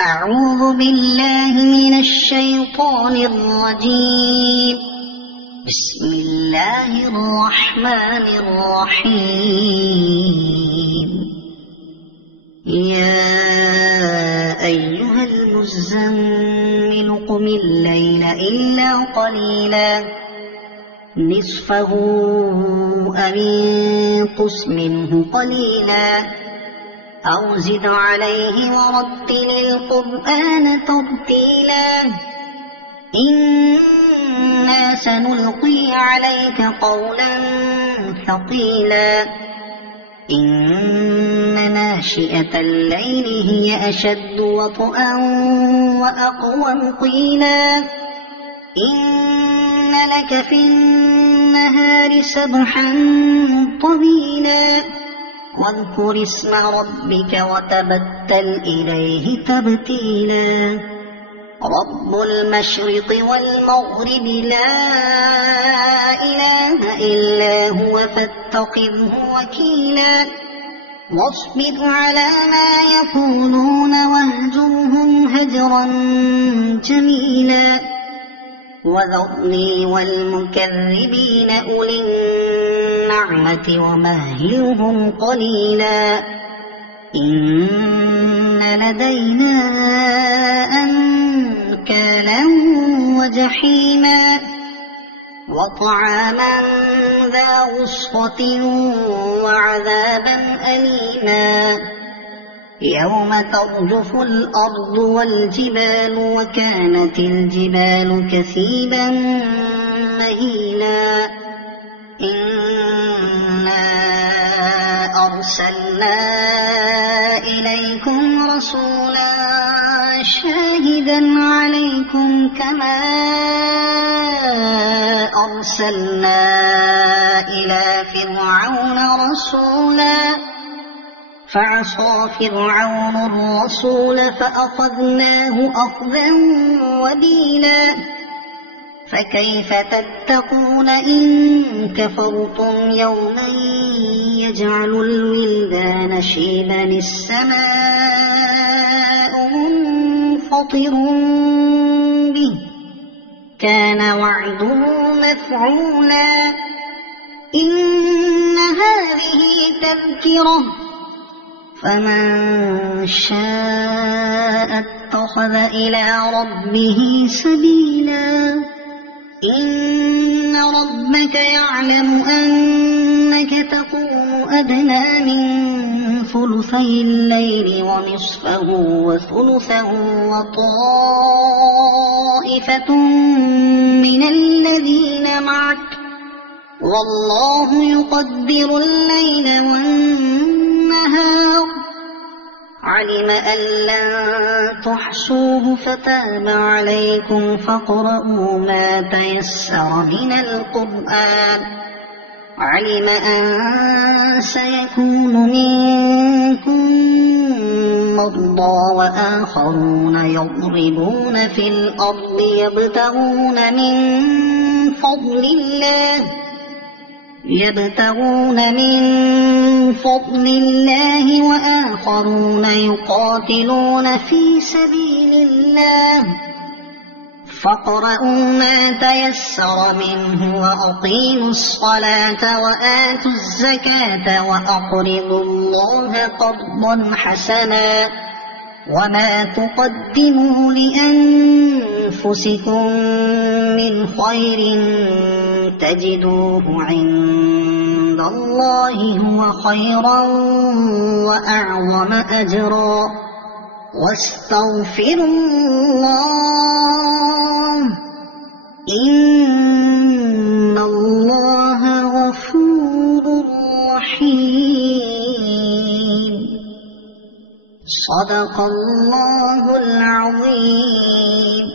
أعوذ بالله من الشيطان الرجيم. بسم الله الرحمن الرحيم. يا أيها المزمل قم الليل إلا قليلا نصفه أو انقص منه قليلا أو زد عليه ورتل القرآن ترتيلا. إنا سنلقي عليك قولا ثقيلا. إن ناشئة الليل هي أشد وطئا وأقوم قيلا. إن لك في النهار سبحا طويلا. واذكر اسم ربك وتبتل إليه تبتيلا. رب المشرق والمغرب لا إله إلا هو فاتخذه وكيلا. واصبر على ما يقولون واهجرهم هجرا جميلا. وذرني والمكذبين أولي النعمة ومهلهم قليلا. إن لدينا أنكالا وجحيما وطعاما ذا غصة وعذابا أليما. يوم ترجف الأرض والجبال وكانت الجبال كثيبا مهيلا. إنا أرسلنا إليكم رسولا شاهدا عليكم كما أرسلنا إلى فرعون رسولا. فعصى فرعون الرسول فأخذناه أخذا وبيلا. فكيف تتقون إن كفرتم يوما يجعل الولدان شيبا السماء منفطر به كان وعده مفعولا. إن هذه تذكرة فمن شاء اتخذ إلى ربه سبيلا. إن ربك يعلم أنك تقوم أدنى من ثلثي الليل ونصفه وثلثه وطائفة من الذين معك والله يقدر الليل والنهار. علم أن لن تحصوه فتاب عليكم فاقرؤوا ما تيسر من القرآن. علم أن سيكون منكم مرضى وآخرون يضربون في الأرض يبتغون من فضل الله وآخرون يقاتلون في سبيل الله. فاقرؤوا ما تيسر منه وأقيموا الصلاة وآتوا الزكاة وأقرضوا الله قرضا حسنا. وما تقدموا لأنفسكم من خير تجدوه عند الله هو خيرا وأعظم أجرا. واستغفروا الله إن الله غفور رحيم. صدق الله العظيم.